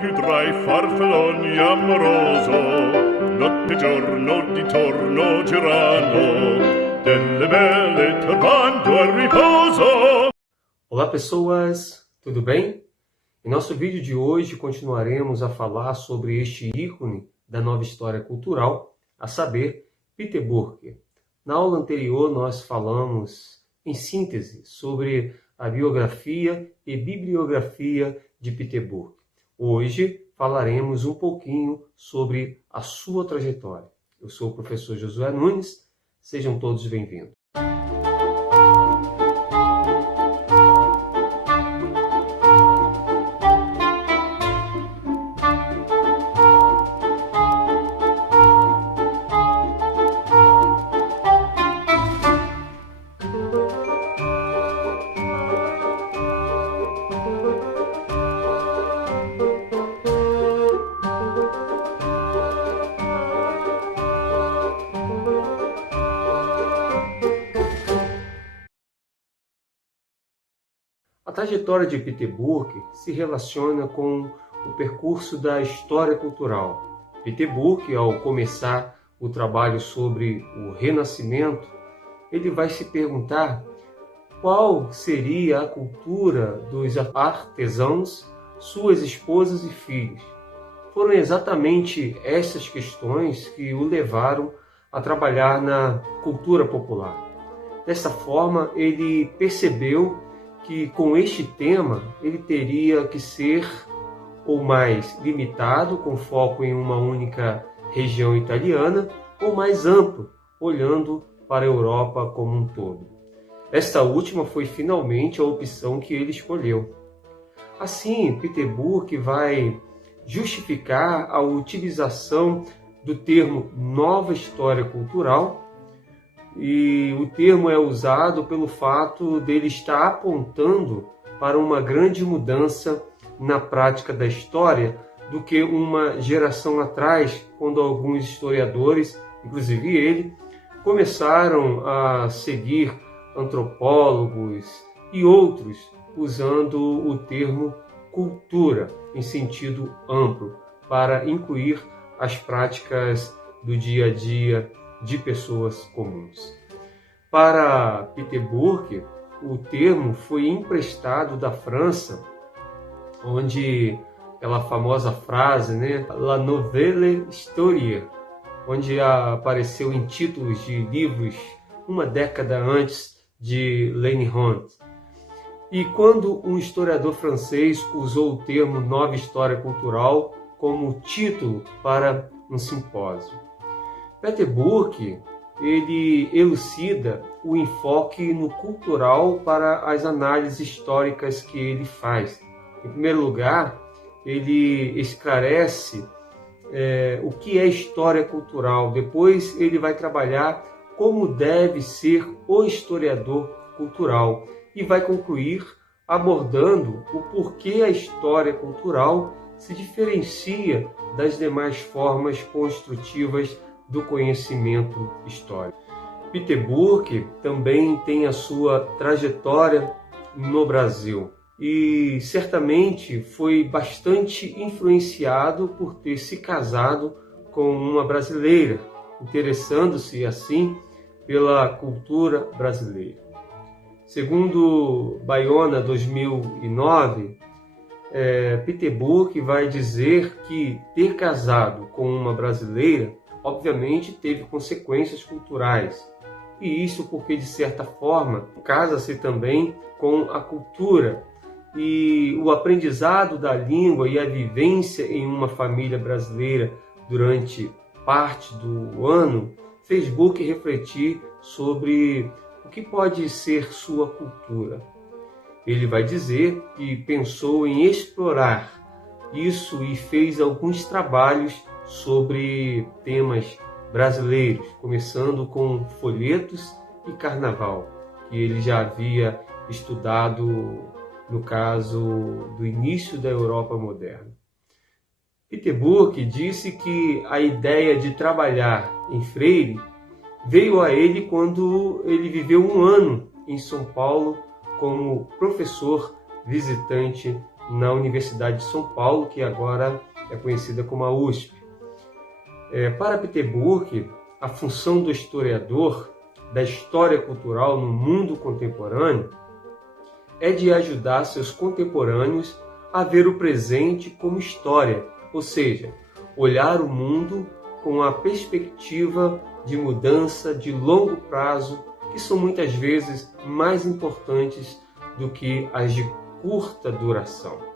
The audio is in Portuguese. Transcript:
più tra i farfalloni amoroso, notte e giorno di torno girando, delle belle turbando al riposo. Olá pessoas, tudo bem? Em nosso vídeo de hoje continuaremos a falar sobre este ícone da nova história cultural, a saber, Peter Burke. Na aula anterior nós falamos, em síntese, sobre a biografia e bibliografia de Peter Burke. Hoje falaremos um pouquinho sobre a sua trajetória. Eu sou o professor Josué Nunes, sejam todos bem-vindos. A trajetória de Peter Burke se relaciona com o percurso da história cultural. Peter Burke, ao começar o trabalho sobre o Renascimento, ele vai se perguntar qual seria a cultura dos artesãos, suas esposas e filhos. Foram exatamente essas questões que o levaram a trabalhar na cultura popular. Dessa forma, ele percebeu que com este tema ele teria que ser ou mais limitado, com foco em uma única região italiana, ou mais amplo, olhando para a Europa como um todo. Esta última foi finalmente a opção que ele escolheu. Assim, Peter Burke vai justificar a utilização do termo nova história cultural, e o termo é usado pelo fato dele estar apontando para uma grande mudança na prática da história do que uma geração atrás, quando alguns historiadores, inclusive ele, começaram a seguir antropólogos e outros usando o termo cultura em sentido amplo para incluir as práticas do dia a dia de pessoas comuns. Para Peter Burke, o termo foi emprestado da França, onde aquela famosa frase, La nouvelle histoire, onde apareceu em títulos de livros uma década antes de Lane Hunt. E quando um historiador francês usou o termo nova história cultural como título para um simpósio. Peter Burke, ele elucida o enfoque no cultural para as análises históricas que ele faz. Em primeiro lugar, ele esclarece o que é história cultural. Depois, ele vai trabalhar como deve ser o historiador cultural e vai concluir abordando o porquê a história cultural se diferencia das demais formas construtivas do conhecimento histórico. Peter Burke também tem a sua trajetória no Brasil e certamente foi bastante influenciado por ter se casado com uma brasileira, interessando-se assim pela cultura brasileira. Segundo Bayona 2009, Peter Burke vai dizer que ter casado com uma brasileira obviamente teve consequências culturais, e isso porque, de certa forma, casa-se também com a cultura, e o aprendizado da língua e a vivência em uma família brasileira durante parte do ano fez Burke refletir sobre o que pode ser sua cultura. Ele vai dizer que pensou em explorar isso e fez alguns trabalhos sobre temas brasileiros, começando com folhetos e carnaval, que ele já havia estudado no caso do início da Europa moderna. Peter Burke disse que a ideia de trabalhar em Freire veio a ele quando ele viveu um ano em São Paulo como professor visitante na Universidade de São Paulo, que agora é conhecida como a USP. Para Peter Burke, a função do historiador da história cultural no mundo contemporâneo é de ajudar seus contemporâneos a ver o presente como história, ou seja, olhar o mundo com a perspectiva de mudança de longo prazo, que são muitas vezes mais importantes do que as de curta duração.